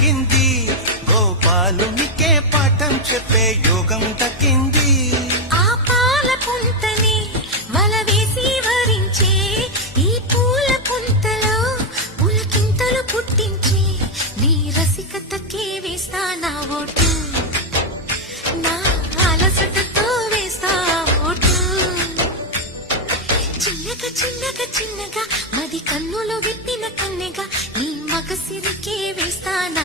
పెరిగింది, గోపాలునికే పాఠం చెప్పే యోగం దక్కింది. ఆ పాల పుంతని వల వేసి వరించే ఈ పూల పుంతలో పులకింతలు పుట్టించి నీ రసికతకే వేస్తా నా ఓటు, నా అలసటతో వేస్తా ఓటు. చిన్నగా చిన్నగా చిన్నగా మది కన్నులో విప్పిన కన్నెగా నీ మగసిరికే వేస్తా నా